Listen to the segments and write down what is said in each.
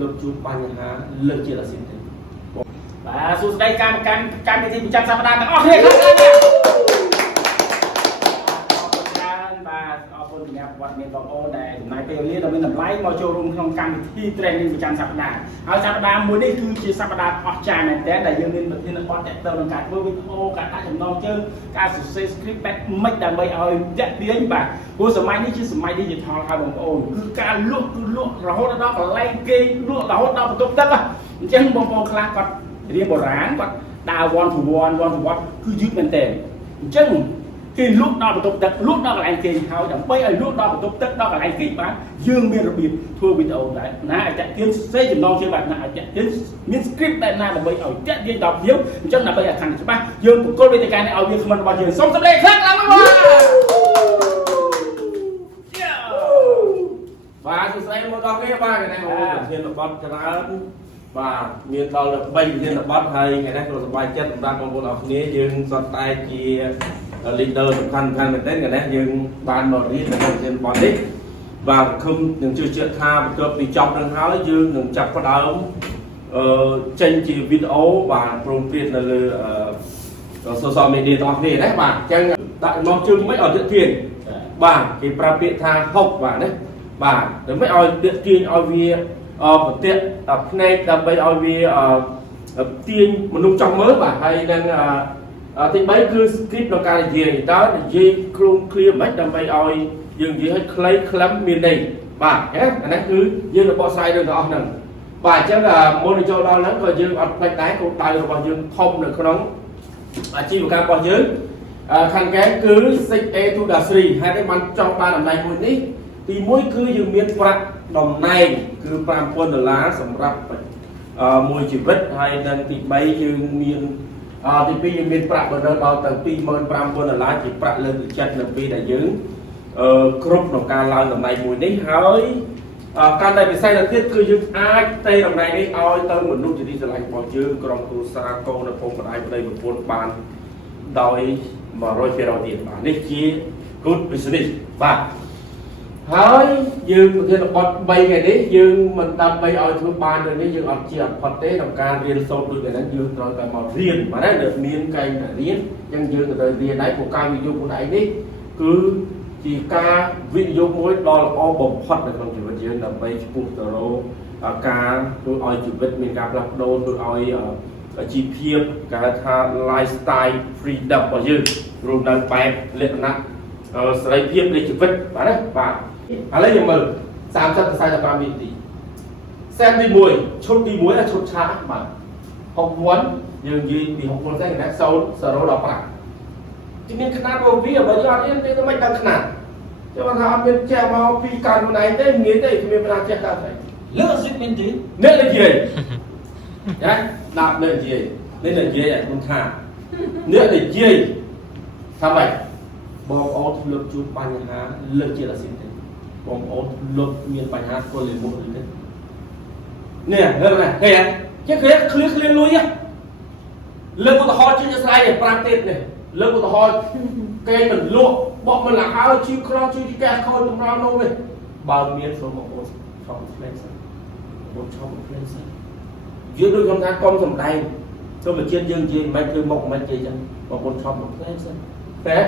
លើកជួបបញ្ហាលើកជាអាស៊ីនទេបាទសួស្តីកម្មវិធីប្រចាំសប្តាហ៍ទាំងអស់គ្នាครับអរគុណសម្រាប់វត្តមានបងប្អូនដែលចំណាយពេលវេលាដ៏មានតម្លៃមកចូលរួមក្នុងកម្មវិធី training ប្រចាំសប្តាហ៍ហើយសប្តាហ៍មួយនេះគឺជាសប្តាហ៍អស្ចារ្យមែនទែនដែលយើងមានប្រធានបទតាក់ទងនឹងការធ្វើវីដេអូការដាក់ចំណងជើងការសរសេរ script បែបម៉េចដើម្បីឲ្យតាក់ទាញបាទព្រោះសម័យនេះជាសម័យ digital ហើយបងប្អូនគឺការលក់គឺលក់រហូតដល់កន្លែងគេលក់រហូតដល់បន្ទប់ទឹកអញ្ចឹងបងប្អូនខ្លះគាត់រៀនបុរាណគាត់ដើរ one to one គឺយឺតមែនទែនអញ្ចឹងគេលក់ដល់បន្ទប់ទឹកលក់ដល់កន្លែងគេហើយដើម្បីឲ្យលក់ដល់បន្ទប់ទឹកដល់កន្លែងគេបានយើងមានរបៀបធ្វើវីដេអូដែរណាឲ្យតាក់ទាញសេចំណងជើងបែបណាឲ្យតាក់ទាញមាន script បែបណាដើម្បីឲ្យតាក់ទាញដល់ភ្ញៀវអញ្ចឹងដើម្បីឲ្យកាន់ច្បាស់យើងបកគលវេទិកានេះឲ្យវាគ្មិនរបស់យើងសូមសម្ដែងខ្លាំងឡើងមកបាទសួស្ដីមកដល់គេបាទថ្ងៃនេះប្រធានបទច្រើនបាទមានដល់3ប្រធានបទហើយថ្ងៃនេះក៏សប្បាយចិត្តសម្រាប់បងប្អូនអរគ្នាយើងសតតែជា leader សំខាន់មែនទែនថ្ងៃនេះយើងបានមករៀននៅប្រធានបទនេះបាទខំនឹងជឿជាក់ថាបន្ទាប់ពីចប់នឹងហើយយើងនឹងចាប់ផ្ដើមចេញជាវីដេអូបាទព្រមព្រៀងនៅលើ social media ទាំងអស់គ្នាណាបាទអញ្ចឹងដាក់មកជើងមិនឲ្យទាក់ទាញបាទគេប្រើពាក្យថាហុកបាទណាបាទដើម្បីឲ្យទាក់ទាញឲ្យវាប្រតិភ្នែកដើម្បីឲ្យវាទាញមនុស្សចង់មើលបាទហើយនឹងទី3គឺ script ក្នុងការនិយាយតើនិយាយគ្រោងឃ្លាមិនដើម្បីឲ្យយើងនិយាយឲ្យខ្លីខ្លឹមមានន័យបាទអានេះគឺយើងរបបស្រាយរឿងទាំងអស់ហ្នឹងបាទអញ្ចឹងមុននឹងចូលដល់ហ្នឹងក៏យើងអត់ផ្លេចដែរគោលដៅរបស់យើងធំនៅក្នុងអាជីវកម្មរបស់យើងខាងកែគឺ 6A to the 3 ហើយបានចង់បានតំណែងមួយនេះទី1គឺយើងមានប្រាក់តំណែងគឺ$5,000សម្រាប់មួយជីវិតហើយនឹងទី3យើងមានទី2យើងមានប្រាក់បណ្ដុះដល់ទៅ$25,000ជាប្រាក់លើកទឹកចិត្តនៅពេលដែលយើងគ្រប់ក្នុងការឡើងតំណែងមួយនេះហើយកាន់តែពិសេសទៅទៀតគឺយើងអាចតេតំណែងនេះឲ្យទៅមនុស្សជាទីស្រឡាញ់របស់យើងក្រុមគ្រួសារកូនឪពុកម្ដាយប្តីប្រពន្ធបានដោយ100%ទៀតបាទនេះជា good business បាទហើយយើងប្រធានបទ3ថ្ងៃនេះយើងមិនដើម្បីឲ្យធ្វើបានដូចនេះយើងអត់ជាអត់ផុតទេក្នុងការរៀនសូត្រដូចនេះយើងត្រូវតែមករៀនបាទណាមានកែងតែរៀនអញ្ចឹងយើងត្រូវរៀនដែរព្រោះការវិនិយោគខ្លួនឯងនេះគឺជាការវិនិយោគមួយដ៏ល្អបំផុតនៅក្នុងជីវិតយើងដើម្បីឆ្ពោះទៅរកការធ្វើឲ្យជីវិតមានការផ្លាស់ប្ដូរធ្វើឲ្យជីវភាពគេហៅថា lifestyle freedom របស់យើងរស់នៅបែបលក្ខណៈសេរីភាពនៃជីវិតបាទណាបាទឥឡូវយើងមើល30ទៅ45នាទីសែនទី1ឈុតទី1ឈុតឆាកបាទ61យើងនិយាយពី61ទៅណា0 0ដល់5ជាមានຂະຫນាតរបស់វាបើយើងអត់រៀនទេមិនដឹងຂະຫນាតចាំថាអត់មានចេះមកពីការខ្លួនឯងទេងាយទេគ្មានប្រាចេះកើតទេលើកសិតមានទេអ្នកនិយាយណាដាក់អ្នកនិយាយនេះនិយាយឲ្យខ្ញុំថាអ្នកនិយាយថាម៉េចបងប្អូនលើកជួបបញ្ហាលើកជាអាស៊ីនទេបងប្អូនលើកមានបញ្ហាស្គាល់លេខមុខឬទេនេះលើកណាឃើញចេះឃ្លៀលលុយលើកឧទាហរណ៍ជាស្រាយ5ទៀតនេះលើកឧទាហរណ៍គេមិនលក់បោកមិនឡើងហើយជីវក្រងជីវទីកែខូចតម្រូវនោះវិញបើមានសូមបងប្អូនឆប់ផ្លេចសិនបងឆប់ផ្លេចសិនយើងដូចខ្ញុំថាកុំសំដែងសូមបញ្ជាយើងនិយាយមិនគឺមុខមិននិយាយចឹងបងប្អូនឆប់ផ្លេចសិនតែ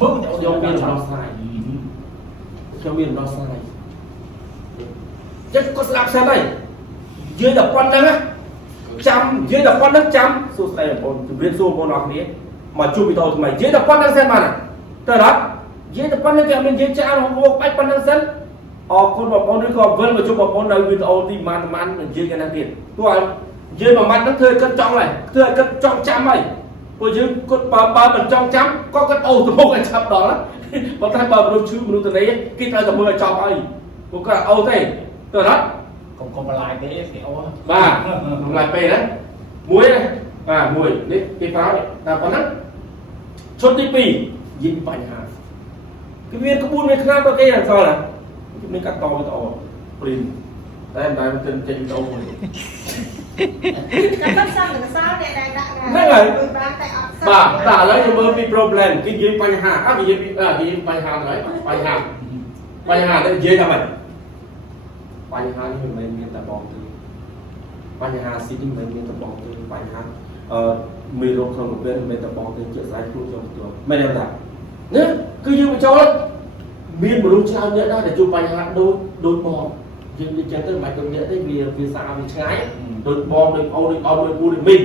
បើខ្ញុំមានដំណោះស្រាយខ្ញុំមានដំណោះស្រាយចឹងគាត់ស្ដាប់សិនហើយនិយាយដល់ប៉ុណ្្នឹងចាំនិយាយដល់ប៉ុណ្្នឹងចាំសួស្ដីបងប្អូនជម្រាបសួរបងប្អូនអរគ្នាមកជួបវីដេអូថ្មីនិយាយដល់ប៉ុណ្្នឹងសិនបានតើអត់និយាយដល់ប៉ុណ្្នឹងគេអត់មាននិយាយច្រើនហួសបាច់ប៉ុណ្្នឹងសិនអរគុណបងប្អូនឬក៏វិលមកជួបបងប្អូននៅវីដេអូទីប៉ុន្មាននិយាយកណ្ដាទៀតទោះឲ្យនិយាយមួយម៉ាត់ហ្នឹងធ្វើឲ្យគិតចង់ហើយធ្វើឲ្យគិតចង់ចាំហើយពួកយើងគាត់បើមិនចង់ចាំក៏គាត់អូទៅមុខឲ្យឆាប់ដល់ប៉ុន្តែបើមនុស្សឈឺមនុស្សទៅនេះគេត្រូវតែមើលឲ្យចប់ហើយពួកគាត់អូទេតើអត់កុំបន្លាយទេគេអូបាទបន្លាយពេកណាមួយបាទមួយនេះគេប្រើតែប៉ុណ្ណឹងឈុតទី2និយាយបញ្ហាគឺមានក្បួនមានខ្នាតទៅគេអត់សល់ណាគឺមានកាត់តវីដេអូព្រីមតែមិនដែលទៅចេញវីដេអូមួយកាត់សាំនឹងសាអ្នកដែលដាក់ហ្នឹងហើយបាទតែឥឡូវយើងមើលពី problem គេនិយាយបញ្ហានិយាយពីបញ្ហាទៅហើយបញ្ហាទៅនិយាយថាម៉េច បញ្ហានេះមិនមានតែបងទេបញ្ហាស៊ីនេះមិនមានតែបងទេបញ្ហាមេរោគក្នុងប្រភេទមិនមែនតែបងទេជាក់ស្ដែងខ្លួនខ្ញុំផ្ទាល់មែនទេតានេះគឺយើងបញ្ចូលមានមនុស្សច្រើនអ្នកដែរដែលជួបបញ្ហាដូចបងយើងនិយាយចឹងទៅមិនបាច់ទៅអ្នកទេវាសាវាឆ្ងាយដូចបងដូចអូនដូចអត់ដូចពូដូចមីង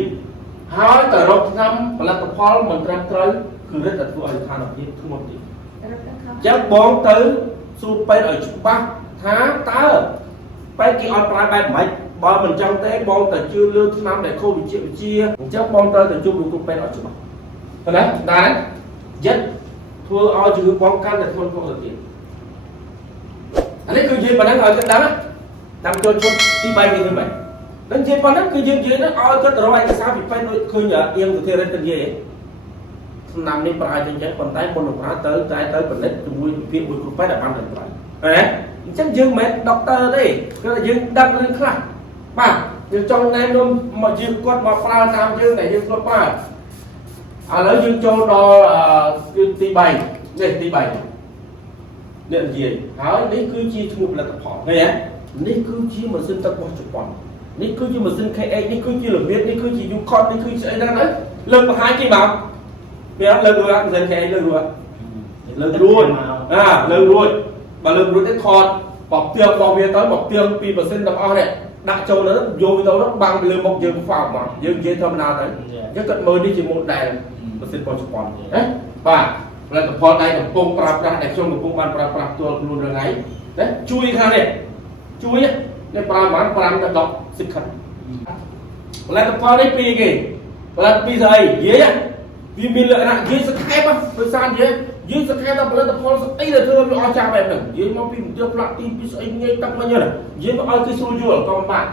ហើយតែរកឆ្នាំផលិតផលមិនត្រឹមត្រូវគឺរឹតតែធ្វើឲ្យស្ថានភាពធ្ងន់ទៀតចឹងបងទៅសួរពេទ្យឲ្យច្បាស់ថាតើពេទ្យគេអត់ប្រើបែបម៉េចបើមិនចឹងទេបងតែជឿលើឆ្នាំដែលខូចវិជ្ជាអញ្ចឹងបងត្រូវទៅជួបលោកគ្រូពេទ្យឲ្យច្បាស់ឃើញទេដែរយិតធ្វើឲ្យជំងឺបងកាន់តែធ្ងន់ធ្ងរទៅទៀតអានេះគឺនិយាយប៉ុណ្ណឹងឲ្យគាត់ដឹងតាមចូលឈុតទី3នេះហ្នឹងនឹងនិយាយប៉ុណ្ណឹងគឺយើងនិយាយទៅឲ្យគាត់ទៅរកឯកសារពីពេទ្យដូចឃើញអៀងទៅធារិតទៅនិយាយឆ្នាំនេះប្រើអញ្ចឹងប៉ុន្តែមុននឹងប្រើទៅតែទៅផលិតជាមួយវិភាគមួយគ្រូពេទ្យដែលបានទៅប្រើឃើញទេអញ្ចឹងយើងមិនមែនដុកទ័រទេគឺយើងដឹងរឿងខ្លះបាទយើងចង់ណែនាំមកយើងគាត់មកប្រើតាមយើងដែលយើងធ្លាប់ប្រើឥឡូវយើងចូលដល់គឺទី3នេះទី3អ្នកនិយាយហើយនេះគឺជាឈ្មោះផលិតផលឃើញទេនេះគឺជាម៉ាស៊ីនទឹករបស់ជប៉ុននេះគឺជាម៉ាស៊ីន KX នេះគឺជារបៀបនេះគឺជា Yukon នេះគឺជាអីហ្នឹងលើកបង្ហាញគេមកវាលើករួចម៉ាស៊ីន KX លើករួចលើករួចលើករួចបើលើករួចទៅថតបបទៀងរបស់វាទៅបបទៀងពីម៉ាស៊ីនទាំងអស់នេះដាក់ចូលទៅយកវាទៅនោះបាំងពីលើមុខយើងខ្វោកមកយើងនិយាយធម្មតាទៅយើងគាត់មើលនេះជា model ម៉ាស៊ីនរបស់ជប៉ុនណាបាទផលិតផលដែលកំពុងប្រើប្រាស់ដែលខ្ញុំកំពុងបានប្រើប្រាស់ផ្ទាល់ខ្លួនរាល់ថ្ងៃណាជួយខាងនេះជួយនេះប្រើប្រហែល5ដល់10 10ខិតផលិតផលនេះពីគេផលិតពីស្អីនិយាយវាមានលក្ខណៈនិយាយសង្ខេបដោយសារនិយាយយើងសង្ខេបថាផលិតផលស្អីដែលធ្វើឲ្យអស្ចារ្យបែបហ្នឹងនិយាយមកពីមន្ទិលផ្លាក់ទីពីស្អីងាយទឹកមិញហ្នឹងនិយាយមកឲ្យគេស្រួលយល់ក៏បាន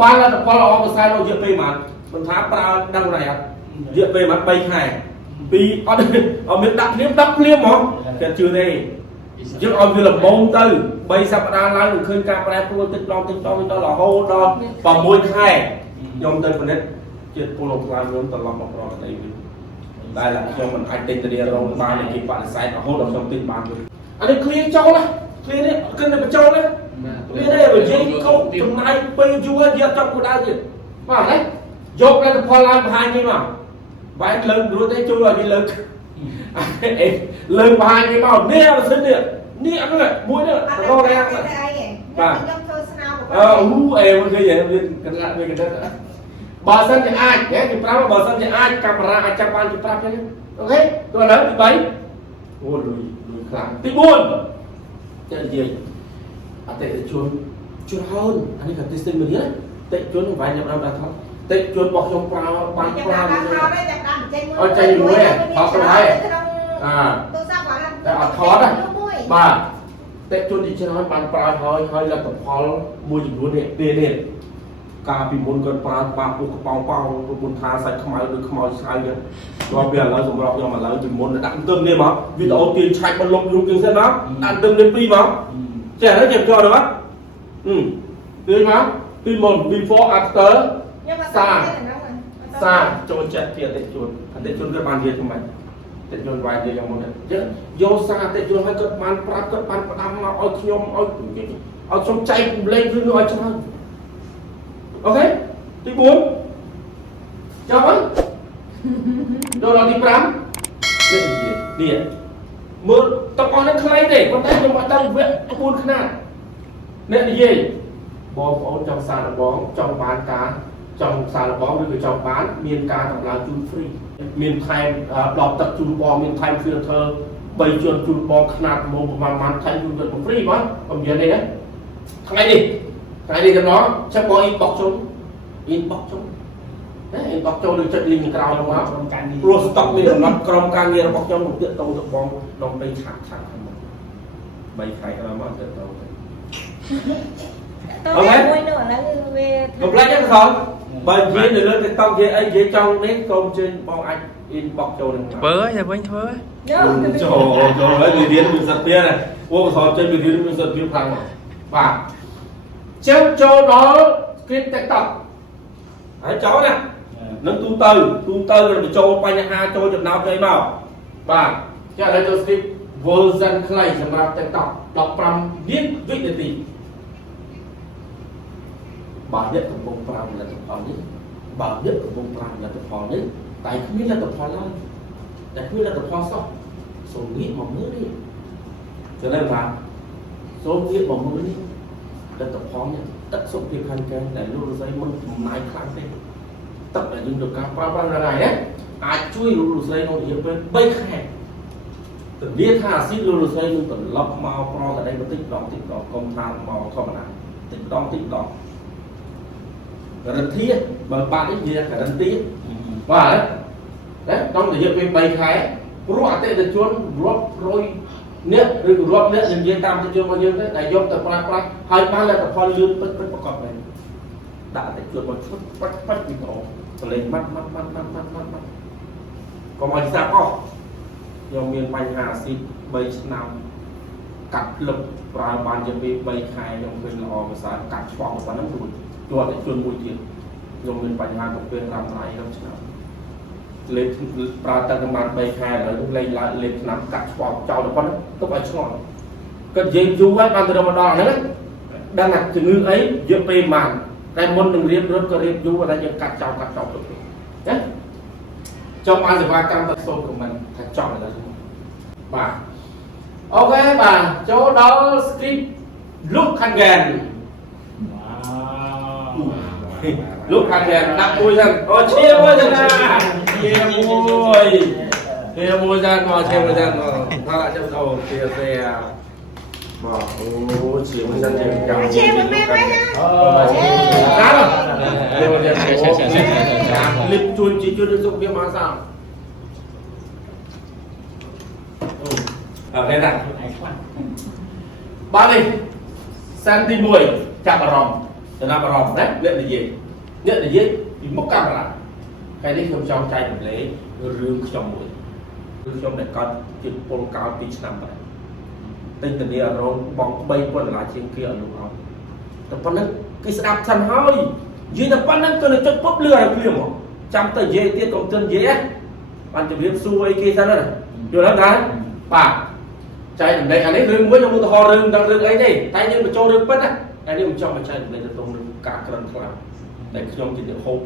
បានផលិតផលល្អប្រសើរក្នុងរយៈពេលប៉ុន្មានមិនថាប្រើដឹងណៃអត់រយៈពេលប៉ុន្មាន3ខែពីអត់មានដាក់ភ្លាមហ្មងគេជឿទេយើងឲ្យវាល្មមទៅ3សប្តាហ៍ឡើងនឹងឃើញការប្រែប្រួលតិចដល់រហូតដល់6ខែខ្ញុំទៅពិនិត្យជាតិពលរបស់ខ្ញុំត្រឡប់មកប្រកបវិញដែលខ្ញុំមិនអាចទិញទៅរោងបានគេបដិសេធរហូតដល់ខ្ញុំទិញបានវិញអានេះឃ្លៀងចូលណាឃ្លៀងនេះគិតតែបញ្ចូលណាឃ្លៀងនេះបើយើងកុំចំណាយពេលយូរយកចប់គោលដៅទៀតបាទណាយកផលិតផលឡើងបង្ហាញគេមកបែរលើករួចទេជួយឲ្យគេលើកលើកបង្ហាញគេមកនេះម៉ាស៊ីននេះអត់ហ្នឹងមួយនេះរកដែរបាទខ្ញុំធ្វើស្នោអេមិនឃើញវាកណ្ដាលវាកណ្ដាលបើសិនជាអាចគេប្រាប់បើសិនជាអាចកាមេរ៉ាអាចចាប់បានគេប្រាប់ចឹងអូខេទៅឥឡូវទី3អូលុយខ្លាំងទី4ចេះនិយាយអតិថិជនច្រើនអានេះក៏ testing មួយទៀតអតិថិជនវាយខ្ញុំដល់ថាតិចជួនរបស់ខ្ញុំប្រើបានប្រើអត់ចេញមួយថតទៅហើយទូរស័ព្ទគាត់តែអត់ថតបាទតិចជួនទីច្រើនបានប្រើហើយលទ្ធផលមួយចំនួននេះកាលពីមុនគាត់ប្រើបាក់ពុកកប៉ោប៉ោពុនថាសាច់ខ្មៅឬខ្មៅឆ្កៅចឹងគាត់វាឥឡូវសម្រាប់ខ្ញុំឥឡូវពីមុនដាក់ទើបនេះមកវីដេអូទាញឆាច់មកលុបរូបជាងសិនមកដាក់ទើបនេះពីរមកចេះហើយចេះចូលដល់គឺមកពីមុន before after xaចូលចិត្តពីអតិថិជនគាត់បាននិយាយថ្មីអតិថិជនវាយនិយាយយ៉ាងមុនទៀតយកសារអតិថិជនឲ្យគាត់បានប្រាប់គាត់បានផ្ដាំមកឲ្យខ្ញុំឲ្យខ្ញុំចែកលេខរឿងនោះឲ្យច្រើនអូខេទី4ចប់ហើយដល់ទី5នេះមើលទាំងអស់នេះខ្លីទេប៉ុន្តែខ្ញុំអត់ដឹងវគ្គ4ខ្នាតអ្នកនិយាយបងប្អូនចង់សាររបស់ចង់បានការចង់សាររបស់ឬក៏ចង់បានមានការតម្លើងជូន free មានថែមដបទឹកជូនបងមានថែម filter 3ជាន់ជូនបងខ្នាតម៉ូប្រមាណថែមជូនទៅ free បងខ្ញុំនិយាយនេះណាថ្ងៃនេះតំណចាំបង inbox ចូលណា inbox ចូលឬចុច link ក្រោយមកព្រោះ stock មានដំណត់ក្រុមការងាររបស់ខ្ញុំនឹងទាក់ទងទៅបងក្នុងពេលឆាប់ខាងមុខ3ខែក្រោយមកទាក់ទងទៅអូខេមួយនោះឥឡូវវាកំប្លែងហ្នឹងខំបើនិយាយនៅលើ TikTok និយាយអីនិយាយចង់នេះកុំជើញបងអាច inbox ចូលនឹងធ្វើតែវិញធ្វើចូលហើយវារៀនមានសិទ្ធិទៀតណាអូបសរចេញវារៀនមានសិទ្ធិទៀតខ្លាំងមកបាទចឹងចូលដល់ script TikTok ហើយចូលណានឹងទូទៅបញ្ចូលបញ្ហាចូលចំណោទអីមកបាទចឹងឥឡូវចូល script version ខ្លីសម្រាប់ TikTok 15វិនាទី bà biết của bông pram là tập phò đấy bà biết của bông pram là tập phò đấy tại không biết là tập phò lao tại không biết là tập phò sao số nghĩ mà mới đi cho nên là số nghĩ mà mới đi là tập phò nha tất số việc hành kèm để luôn dây mông máy kháng thế tập là dùng được cả pram ra này đấy ai chui luôn dây nó hiện bên bay khai tự biết ha xí luôn dây luôn tự lọc màu pro ở đây có tích đỏ công tham màu không nào tích đỏ gần thiết bởi bạn ấy gì là gần thiết và đấy trong thời gian bên bay khai rốt tệ được chuồn rốt rồi nét rồi rốt nét dần dần tam cho chuồn bao nhiêu đấy đại dòng tập pra hai ba là tập phòn lươn bất bất cọp này đã để chuồn một chút bắt bị cổ lên mắt còn mọi sao có dòng miền Bắc Hà xịt bay năm cắt lực và bànจะมีใบคายยังเป็นละอองภาษากัดช่องภาษาน้ำอุ่นตัวแต่จนมวยเทียนยงเป็นปัญหาของเป็นรำไรน้ำชาเลยปลาตะกมันใบคายแล้วเลยละเลยน้ำกัดช่องเจ้าเดี๋ยวก็ต้องไปช่องก็ยิงยูไว้บางตัวมาดองนะดังนั้นถึงเอ้ยเยอะไปมันแต่มนหนึ่งเรียนรถก็เรียนยูอะไรยังกัดเจ้าตัวเนี่ยtrong ai và cam tật sâu của mình thật chọn là gì bà ok bà chỗ đó script lúc khăn gèn lúc khăn gèn đặt môi rằng chia môi rằng là chia môi rằng ta lại trong đầu chia xe bỏ chia môi rằng chia một bên đấy cá rồi lịch chuồn chỉ chưa được dùng cái má sao ở đây này ba đi cm chạm vào rồng từ nào vào rồng đấy nhận là gì thì mốc camera cái đấy không trong chai được lấy rương trong mũi rương trong này con chụp pol cao pitch nằm vậy tinh thần địa rồi bóng bay quân là trên kia đúng không tập văn năng cái sạp thần hơi dưới tập văn năng cơ là chất bốc lừa được liền mà trong tờ dễ tiết cộng tên dễ bạn chỉ biết xu ấy kia sao nữa này điều đó cái bà chạy ở đây anh ấy rừng với nhau một hò rừng đang rừng ấy đây tay nhưng mà cho rừng bất á anh ấy cho mà chạy ở đây là tông rừng cả cơn khlang để trong chỉ được hộp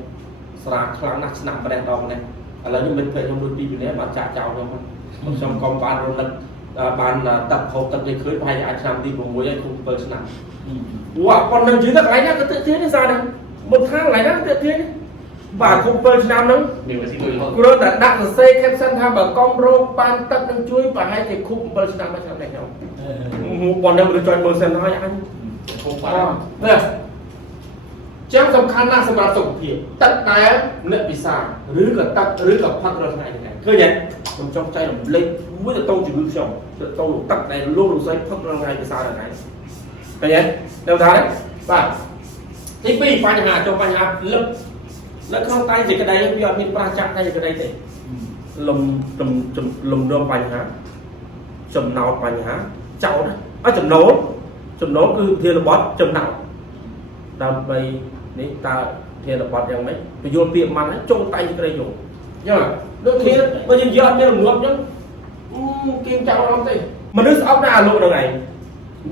sạc khlang nát nặng và đèn đỏ này là những mình phải trong đôi đi này mà chả chào nhau không trong con ban rồi lần ban tập hộp tập để cưới hai anh làm đi cùng với anh cùng bơi nặng wow con lần dưới tắc lấy nhá cái tự thế này sao này một tháng lấy nhá tự thế và cùng bơi nam nữa rồi đặt đặt là xây caption tham bảo con rô ban tập đang chui và hai thì khung bơi nam ở trong này không còn đâu được cho bơi xem nói anh không phải trongสำคัญนะสำหรับส่งเทียบตัดแต่เนี่ยปีศาจหรือกับตัดหรือกับพักเราไงคืออย่างมันtrongใจมันเล็กไม่จะโตจุดลึกชงจะโตตัดในโลกใช้พักเราไงปีศาจอะไรเป็นยังเดี๋ยวท้ายป่ะที่ปีปัญหาจงปัญหาลึกแล้วเข้าใต้จิตกระไดยังมีอภิปรายจักได้จิตกระไดสิลมรวมปัญหาจมเนาปัญหาเจ้านะจมโน้คือเทียร์บอสจมเนาดำไปนี่ตาเทียนบอดยังไหมไปโยนเปียกมันให้จงไตกระยุงยังไงเรื่องเทียนมันยังเยอะไม่หลงหลบยังกินเจ้าเราสิมันนึกเอาหน้าลูกยังไง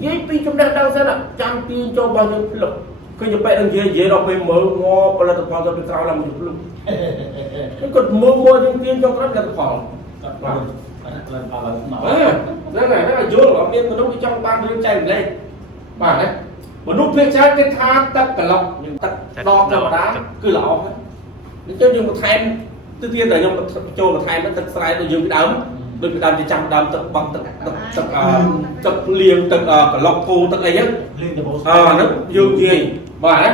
ยี่ปีจำได้ดังเส้นอ่ะจำปีโจbao nhiêu lựcคือจะไปดังเย่เราไปเมื่องอปลาตะพอนเราไปสาวเรามันอยู่ลึกcái cột mưa những tiên trong rất là phòngนั่นlà vô ở bên mình lúc trong ban đêm chạy lên bà đấy một lúc phía trái cái tha tất cả lọc nhưng tất đo cả đá cứ lọ hết cho dùng một thêm tự nhiên là dùng một cho một thêm nó tất sai rồi dùng cái đấm thì chăm đấm tất bằng tất liền tất cả lọc cô tất này nhất nó dùng gì bà đấy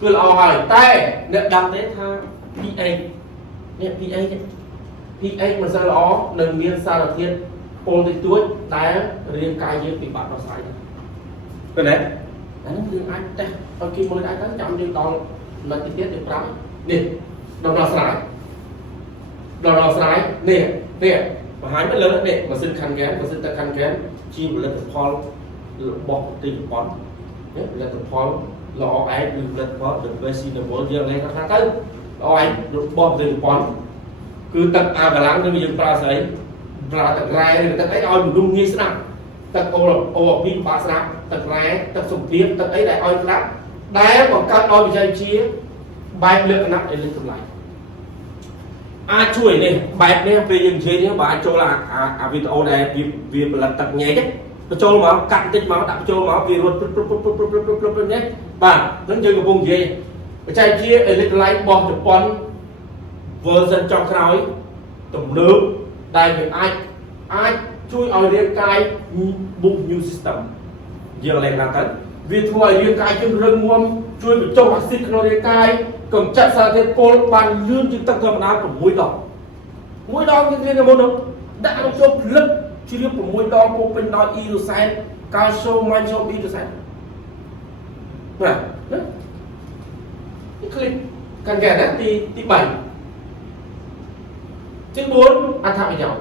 cứ lọ hỏi tay để đâm đến tha PA nè PA mà sao lọ đừng miên sao là thiên ôn thì túi đá riêng cài riêng bị bạn nó sai cái đấy nó riêng anh ta ở kia mới đã có chậm nhưng còn là chi tiết được lắm nè đầu nào sải nè và hai mấy lớn nè mà xin khăn kén chi một lần tập phò bọc tình bón lần tập phò lọ ấy được lần phò được về xin được bố riêng lên các tới lọ ấy được bọc tình bón cứ tập và lắng cho bây giờ ta sấy và tập rai người ta thấy oi một đung như thế nào tập ô pin ba sạp tập rai tập sủng tiết tập ấy lại oi lắm đá bằng các đôi dây chia bài lượt nắp để lên tầm lại ai chui này bài này về dừng chế nhé bà cho là video này vì là tập nhẹ đấy cho máu cạn tích máu đạp cho máu vì luôn nhé bà nó chơi cái vùng gì chai chia để lên lại bỏ chụp con version trong khói tổng nước đây về ai chui ở liên cai bụng new system giờ lên là cái vì thua liên cai trên rừng muôn chui bị trâu hạt xịt nó liên cai cầm chặt ra thế cô bàn lươn chúng ta cầm đá của mũi đỏ như thế là môn đâu đã nó cho lực chỉ riêng của mũi đỏ cô bên đó isocyanates calcium magnesium isocyanates nè đấy cái clip càng kể đấy thì 7 trên 4 ăn thạo nhau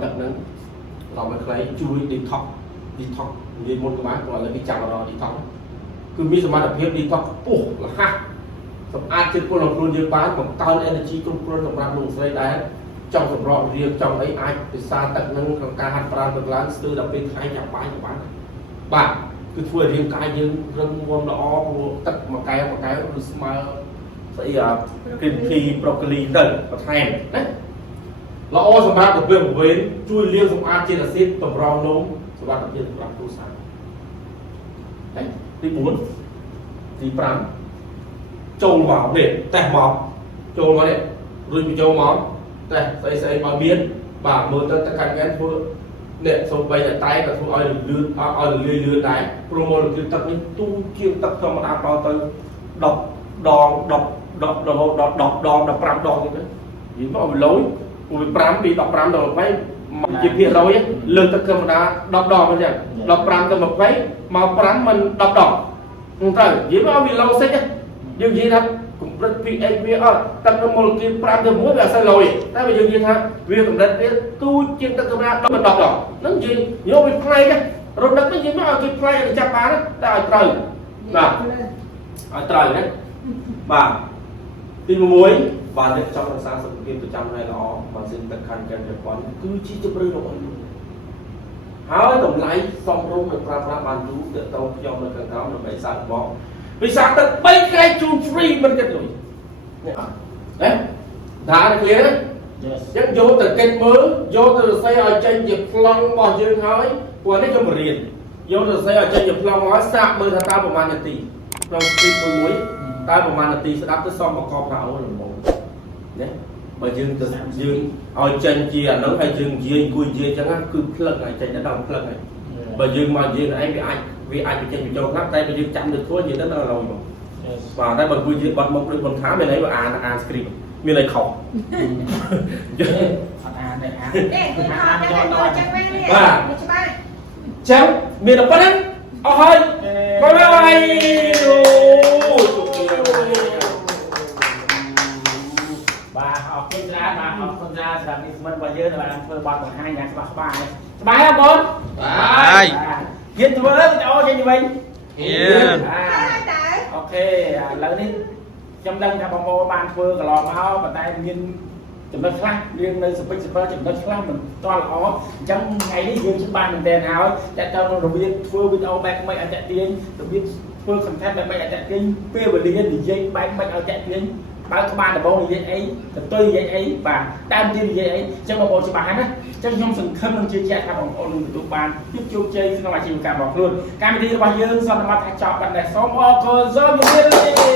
tập nângเราไม่เคยช่วยดีท็อกมีมนต์กับมันก่อนเลยมีจับเราดีท็อกคือมีสมาธิดีท็อกปุ๊บละฮะสมอาจจะคนเราครูเยอะบ้านของเต้าเอเนจีกลุ่มคนสำหรับลงใส่ได้trongสำรองเรียงtrong ấy aiไปซาตักนั่งของการหัดปราณเป็นล้านซื้อดับเป็นใครจับบ้านบ้านคือช่วยเรียงกายยืนเรื่องมวลละอ้อตักมาไกลรู้สึกมาใส่กลิ่นทีบรอกโคลีเดินมาแทนนะเราอ้อสมาร์ทกับเรื่องเว้นช่วยเลี้ยงสมอาเจนซิตต่อรองน้องสมาร์ทกับเรื่องรับผู้สานที่บุญที่ปรามโจมหมอเด็ดแต่หมอโจมมาเนี่ยรุ่นไปโจมหมอแต่ใส่มาเบี้ยนบ่ามือตั้งแต่การงานพวกเนี่ยส่งไปแต่ไตกับทุกอ้อยเลือดได้โปรโมทคือตัดนี่ตู้เกี่ยวตัดธรรมดาเราตัดดอกปรามดองอย่างนี้ยิ่งเอาไปลอยอุปรามดีดอกปรามดอกไว้จีเพียร้อยเลือดตะเกียบมาดอกมันเนี่ยดอกปรามตะหมกไว้มาปรามมันดอกงงใจยิ่งเอาไปลอยเสร็จยังยี่ครับcũng rất vì anh biết tập nó một cái pram thì muốn là sai lỗi tại vì như thế việc cũng rất biết tu chuyên tập camera đó mình đọc đỏ nó gì nhớ về play đấy rồi nó cái gì nó cái play là chạm bán đấy tại trời và trời đấy và tin muối và để trong làm sao sự kiện từ trong này đó mà xin tất cả các việc quán cứ chỉ cho bơi rồi háo tổng lái xong rồi được ra bàn chú để tao cho mình càng cao là phải sẵn bỏ vì sao ta bay cái chung free mình cái rồi đấy đã được liền đấy chắc vô từ kênh mới vô từ xây ở trên dịp long bỏ dương hỏi qua đấy cho một riêng vô từ xây ở trên dịp long nói sạc mới ta một màn tỷ trong khi mùi muối ta một màn tỷ sẽ đáp tới xong một con pháo là một đấy bởi dương từ dương ở trên chia nó hay dương chia cùi chia chẳng hạn cứ plug này trên đã đồng plug này bởi dương mà dương anh vì ai bị trên bị châu lắp tay bị dương chạm được thôi gì đó là rồi và đây bật vui gì bật một đôi bật tháo bên đấy và an script bên này khẩu và chém miền đông bắc đấy ôi bye bye và học con ra là mình bao giờ là phơi bọt ở hai nhà bài không con bài hiền thua đó cho như vậy hiền ok lần đi trong lần ta bóng bóng bàn phơi cả lò máu và tay nhìn chụp đất khác riêng nơi sụp chụp đất khác mình to là ó trong ngày đi dương chụp bàn mình đèn áo chạy cho nó biết phơi biết áo bạc mấy anh chạy tiền được biết phơi phần thép mấy anh chạy tiền phơi về liền thì dây bạc mấy anh chạy tiền bao các bạn là bao như vậy ấy tôi vậy ấy và đam tin vậy ấy trong một bộ cho bạn á trong trong sừng khâm đang chơi chạy cả bằng ôn tụ bàn tiếp chung chơi nó là chịu cả bọc luôn cam đi bao nhiêu sau đó mà thay chọn bạn này xóm ô cơ do như thế